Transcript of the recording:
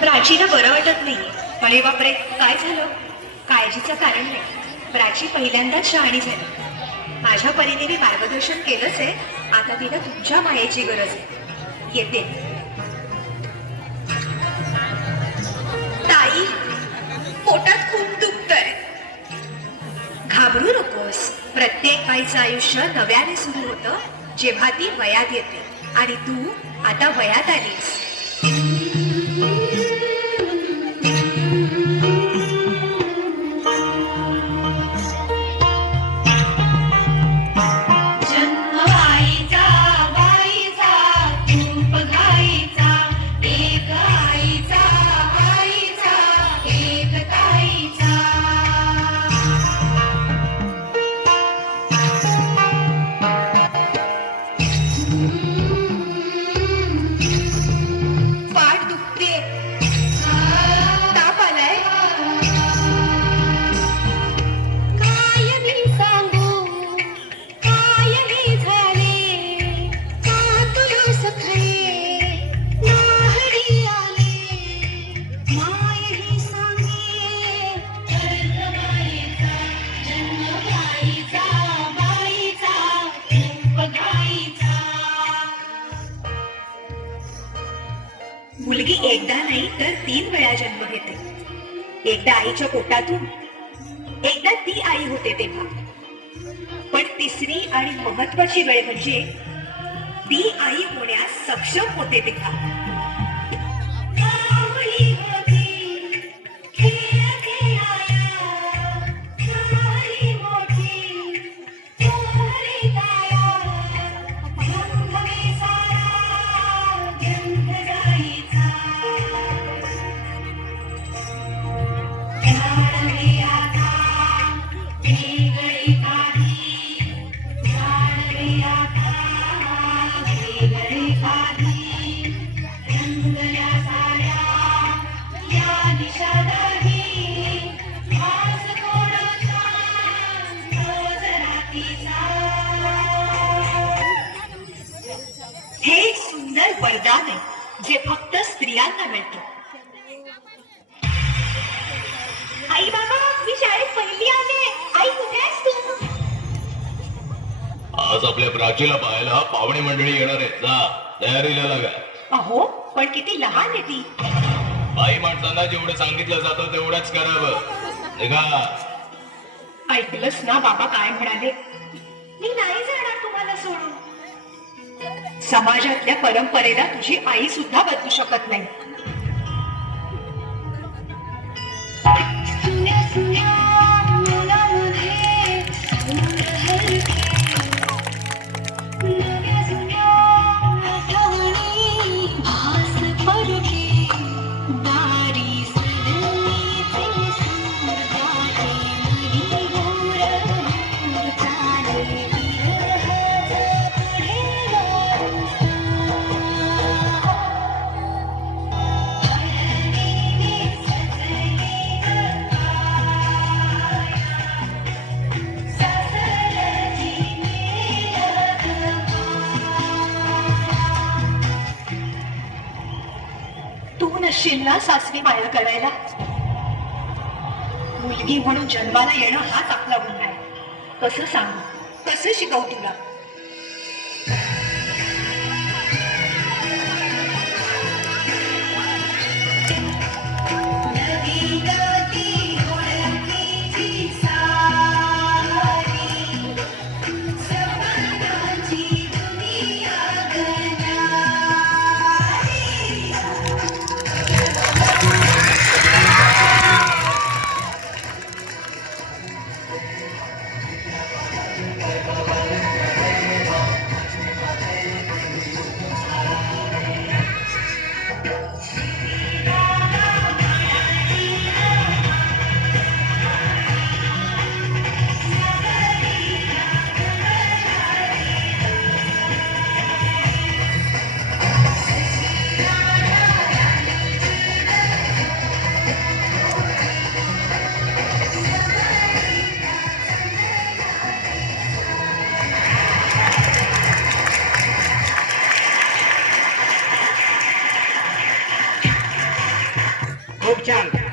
प्राचीला बरं वाटत नाहीये. अरे बापरे, काय झालं? काळजीचं कारण नाही. प्राची पहिल्यांदाच शहाणी झाली. माझ्या परीने मी मार्गदर्शन केलंच आहे. आता तिला तुमच्या मायेची गरज आहे. येते. ताई, पोटात खूप दुखतंय. घाबरू नकोस. प्रत्येक बाईचं आयुष्य नव्याने सुरू होतं जेव्हा ती वयात येते. आणि तू आता वयात आलीस. मुलगी एकदा नाही तर 3 वेळा जन्म घेते. एकदा आईच्या पोटातून, एकदा ती आई होते तेव्हा. पण तिसरी आणि महत्वाची वेळ म्हणजे ती आई होण्यास सक्षम होते तेव्हा. हे सुंदर वरदान आहे जे फक्त स्त्रियांना मिळतं. आई बाबा, मी शाळेत पहिली आले. आई, कुठे आहेस तू? आज आपल्या प्राचीला पाहायला पाहुणे मंडळी येणार आहेत. जा, तयारीला लागा. अहो, पण किती लहान आहे ती. बाई माणसांना जेवढं सांगितलं जातं तेवढंच करावं. निघा. ऐकलंस ना बाबा काय म्हणाले? मी नाही जाणार तुम्हाला सोडून. समाजातल्या परंपरेला तुझी आई सुद्धा बदलू शकत नाही. तू नसशील ना सासरी माया करायला. मुलगी म्हणून जन्माला येणं हाच आपला गुन्हा आहे. कसं सांगू, कसं शिकवू तुला? खूप छान